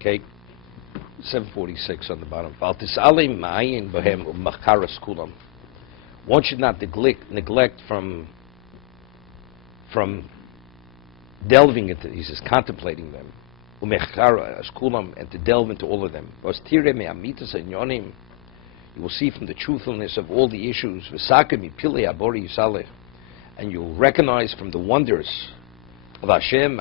Okay, 746 on the bottom. One should not neglect from delving into, he says, contemplating them, and to delve into all of them. You will see from the truthfulness of all the issues, and you'll recognize from the wonders of Hashem,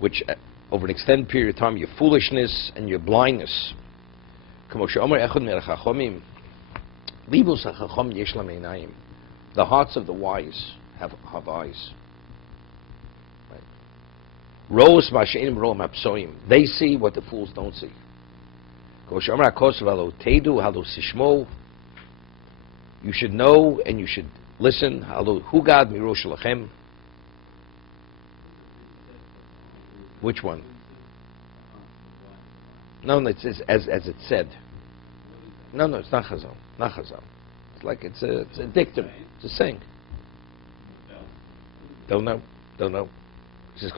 which over an extended period of time, your foolishness and your blindness. The hearts of the wise have eyes. They see what the fools don't see. You should know and you should listen. Which one? No, it's as it said. No, it's not Chazal. Not Chazal. It's like it's a dictum. It's a saying. Don't know. It says,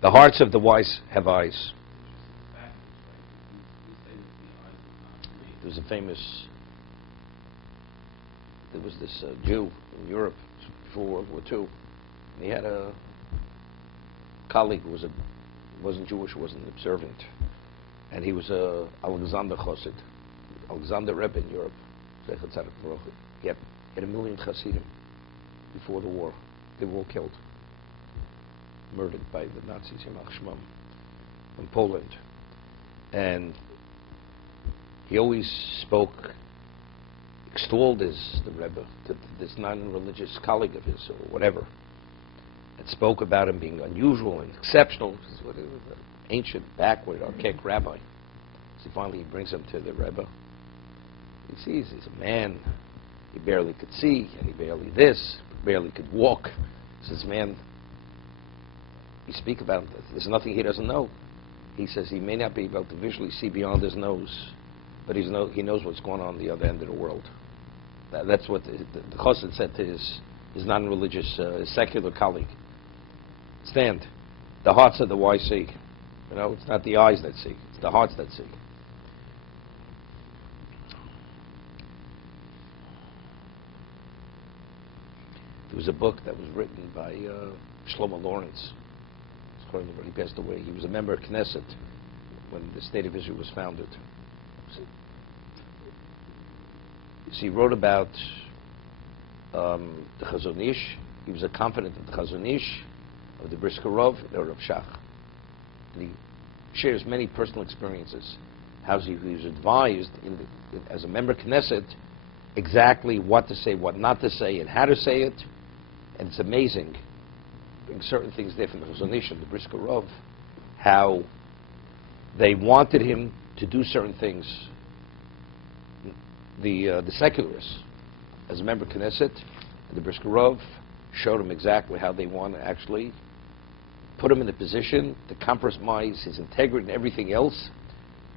the hearts of the wise have eyes. There was this Jew in Europe before World War II, and he had a colleague who wasn't Jewish, wasn't observant, and he was a Alexander Chassid, Alexander Rebbe in Europe. He had 1 million Chassidim before the war. They were all killed, murdered by the Nazis in Poland. And he always extolled the Rebbe, this non-religious colleague of his, or whatever, and spoke about him being unusual and exceptional. This is what it was, an ancient, backward, archaic rabbi. So finally he brings him to the Rebbe. He sees he's a man, he barely could see, and he barely could walk. He says, man, you speak about him, there's nothing he doesn't know. He says he may not be able to visually see beyond his nose, but he knows what's going on the other end of the world. That's what the Chassid said to his non-religious, secular colleague. Stand. The hearts of the wise see. It's not the eyes that see, it's the hearts that see. There was a book that was written by Shlomo Lawrence. He passed away. He was a member of Knesset when the State of Israel was founded. He wrote about the Chazon Ish. He was a confidant of the Chazon Ish, of the Brisker Rov, or of Shach. And he shares many personal experiences, how he was advised as a member of Knesset exactly what to say, what not to say, and how to say it. And it's amazing, bring certain things there from the Chazon Ish and the Brisker Rov, how they wanted him to do certain things. The secularists, as a member of Knesset, and the Brisker Rov, showed him exactly how they want to actually put him in the position to compromise his integrity and everything else,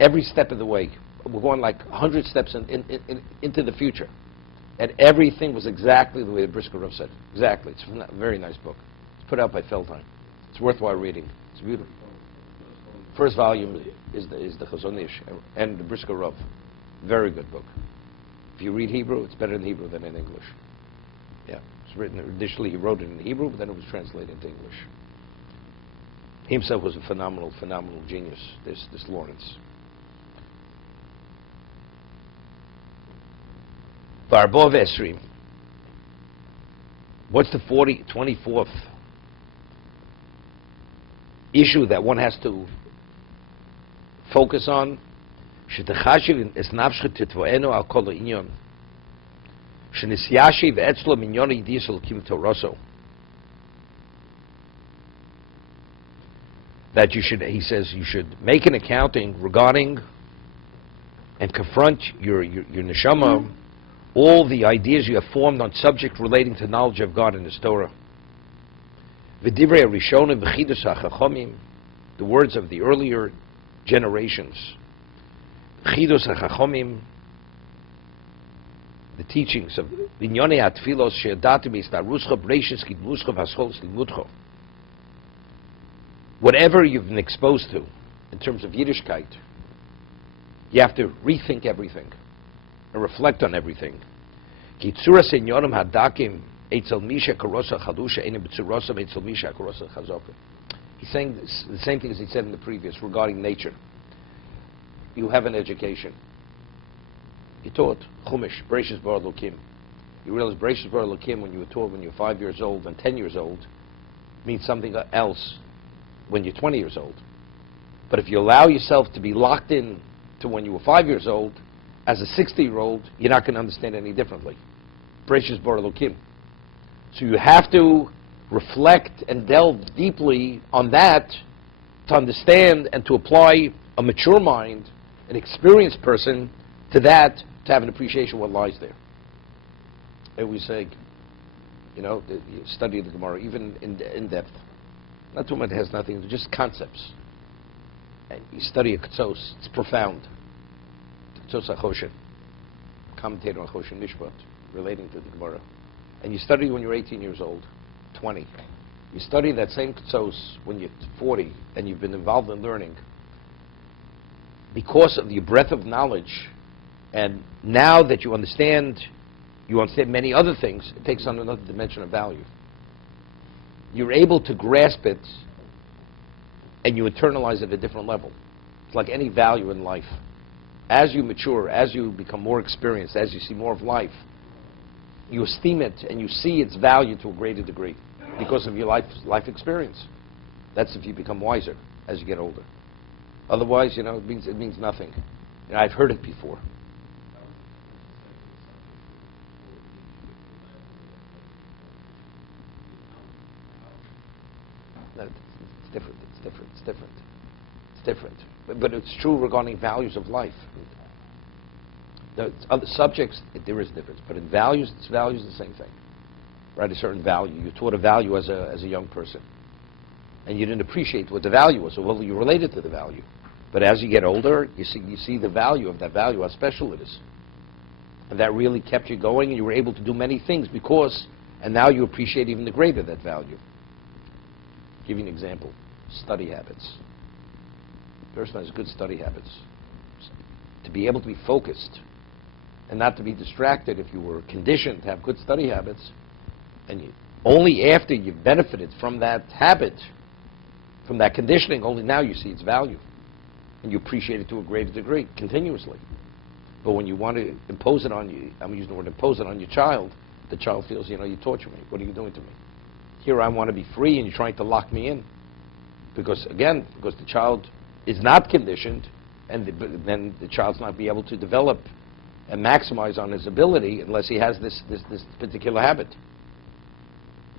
every step of the way. We're going like 100 steps into the future. And everything was exactly the way the Brisker Rov said. Exactly. It's a very nice book. It's put out by Feldheim. It's worthwhile reading. It's beautiful. First volume is the Chazon Ish and the Brisker Rov. Very good book. If you read Hebrew, it's better in Hebrew than in English. Yeah, it's written initially. He wrote it in Hebrew, but then it was translated into English. He himself was a phenomenal genius. This Lawrence. Barbov Esrim. What's the 24th issue that one has to focus on? That you should, he says, you should make an accounting regarding and confront your neshama, all the ideas you have formed on subject relating to knowledge of God and His Torah. The words of the earlier generations. the teachings of Binyone HaTfilos She'adati Mistaruscha Breishis Kidmuscha V'Haschol Limudcha. Whatever you've been exposed to in terms of Yiddishkeit, you have to rethink everything and reflect on everything. He's saying the same thing as he said in the previous regarding nature. You have an education. You taught Chumash, Breishis Bar Elokim. You realize Breishis Bar Elokim when you were taught when you're 5 years old and 10 years old means something else when you're 20 years old. But if you allow yourself to be locked in to when you were 5 years old, as a 60-year-old, you're not going to understand any differently. Breishis Bar Elokim. So you have to reflect and delve deeply on that to understand and to apply a mature mind, an experienced person, to that, to have an appreciation of what lies there. And we say, you study the Gemara, even in depth. Not too much, it has nothing to do, just concepts. And you study a Ketzos, it's profound. Ketzos HaChoshen, commentator on Choshen Nishpat, relating to the Gemara. And you study when you're 18 years old, 20. You study that same Ketzos when you're 40, and you've been involved in learning. Because of your breadth of knowledge, and now that you understand many other things, it takes on another dimension of value. You're able to grasp it, and you internalize it at a different level. It's like any value in life. As you mature, as you become more experienced, as you see more of life, you esteem it and you see its value to a greater degree because of your life experience. That's if you become wiser as you get older. Otherwise, it means nothing. I've heard it before. It's different. But it's true regarding values of life. The other subjects, there is a difference. But in values, values the same thing. Right? A certain value. You taught a value as a young person. And you didn't appreciate what the value was. So, well, you related to the value. But as you get older, you see the value of that value, how special it is. And that really kept you going, and you were able to do many things and now you appreciate even the greater that value. I'll give you an example. Study habits. The person has good study habits. To be able to be focused and not to be distracted, if you were conditioned to have good study habits, and only after you've benefited from that habit, from that conditioning, only now you see its value. And you appreciate it to a greater degree, continuously. But when you want to impose it on you, I'm using the word impose it on your child, the child feels, you torture me. What are you doing to me? Here I want to be free, and you're trying to lock me in. Because the child is not conditioned, and then the child's not be able to develop and maximize on his ability unless he has this particular habit,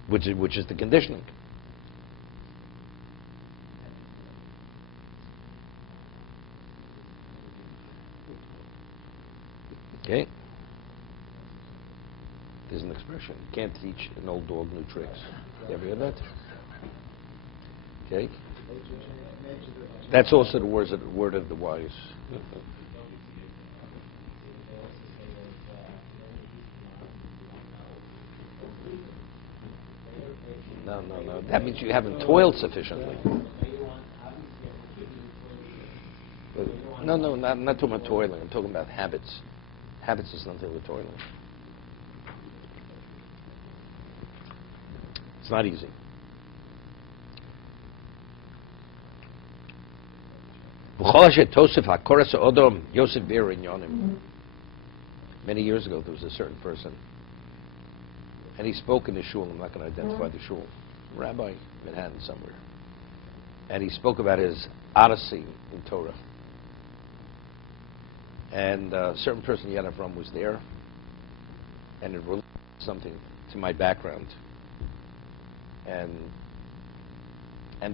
which is the conditioning. Okay? There's an expression. You can't teach an old dog new tricks. You ever heard that? Okay? That's also the word of the wise. No. That means you haven't toiled sufficiently. No, I'm not talking about toiling. I'm talking about habits. Habits is nothing with toiling. It's not easy. Many years ago, there was a certain person, and he spoke in the shul. I'm not going to identify the shul. Rabbi in Manhattan somewhere. And he spoke about his odyssey in Torah. And a certain person Yadav Ram was there, and it related something to my background. And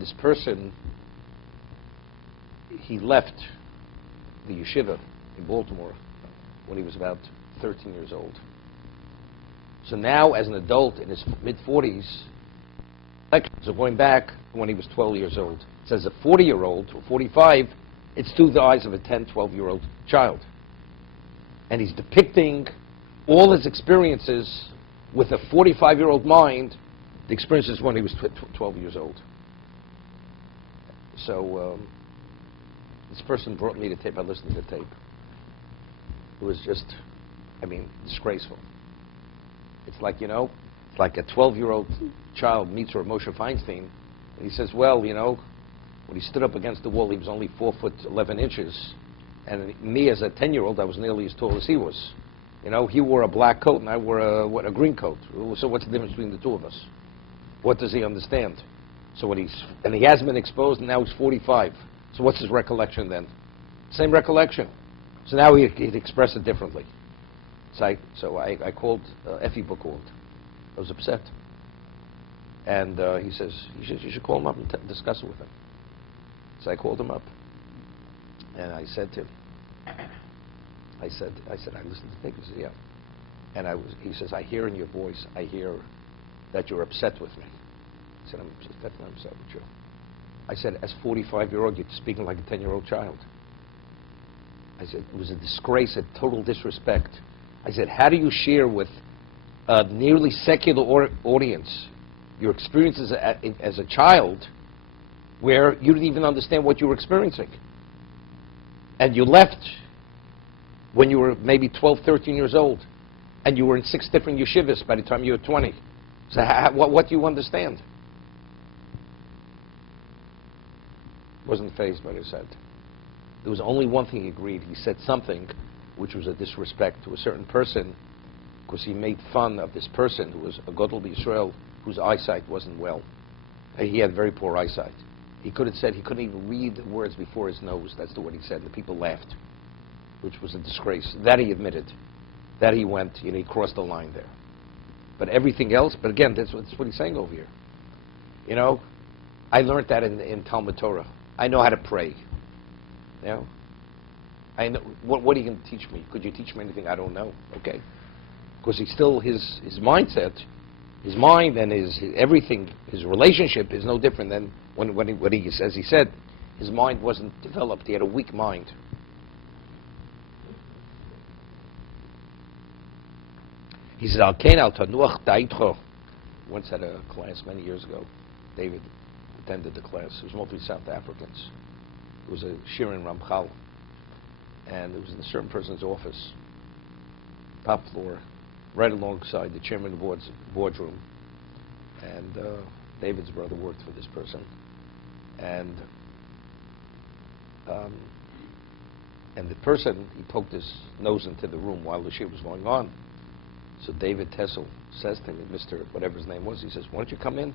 this person, he left the yeshiva in Baltimore when he was about 13 years old. So now, as an adult in his mid-40s, lectures are going back when he was 12 years old. It says a 40-year-old or 45, it's through the eyes of a 10, 12-year-old child. And he's depicting all his experiences with a 45-year-old mind, the experiences when he was 12 years old. So this person brought me the tape. I listened to the tape. It was just, disgraceful. It's like, it's like a 12-year-old child meets Moshe Feinstein, and he says, well, when he stood up against the wall, he was only 4 foot 11 inches. And me, as a 10-year-old, I was nearly as tall as he was. He wore a black coat, and I wore a green coat. So what's the difference between the two of us? What does he understand? So he hasn't been exposed, and now he's 45. So what's his recollection then? Same recollection. So now he'd express it differently. So I called, Effie book called. I was upset. And he says, you should call him up and discuss it with him. So I called him up. And I said to him, I said, I listened to the tape. He said, yeah. And he says, I hear in your voice, I hear that you're upset with me. I said, I'm definitely upset with you. I said, as 45-year-old, you're speaking like a 10-year-old child. I said, it was a disgrace, a total disrespect. I said, how do you share with a nearly secular audience your experiences as a child where you didn't even understand what you were experiencing? And you left when you were maybe 12, 13 years old, and you were in 6 different yeshivas by the time you were 20. So what do you understand? Wasn't fazed by what he said. There was only one thing he agreed. He said something which was a disrespect to a certain person, because he made fun of this person who was a Gadol B'Yisrael, whose eyesight wasn't well. He had very poor eyesight. He could have said he couldn't even read the words before his nose. That's what he said. The people laughed, which was a disgrace. That he admitted. That he went, he crossed the line there. But everything else, but again, that's what he's saying over here. I learned that in Talmud Torah. I know how to pray. I know. What are you going to teach me? Could you teach me anything I don't know? Okay. Because he's still, his mindset, his mind and his everything, his relationship is no different than when he as he said, his mind wasn't developed. He had a weak mind. He said, once had a class many years ago. David attended the class. It was mostly South Africans. It was a Shirin Ramchal. And it was in a certain person's office, top floor, right alongside the chairman of the boardroom. And David's brother worked for this person. And the person, he poked his nose into the room while the shit was going on. So David Tessel says to him, Mr. whatever his name was, he says, why don't you come in?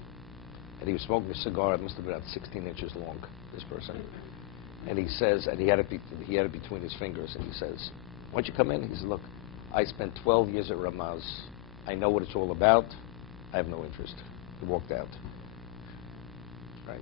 And he was smoking a cigar. It must have been about 16 inches long, this person. And he says, and he had it between his fingers, and he says, why don't you come in? He says, look, I spent 12 years at Ramaz. I know what it's all about. I have no interest. He walked out. Right?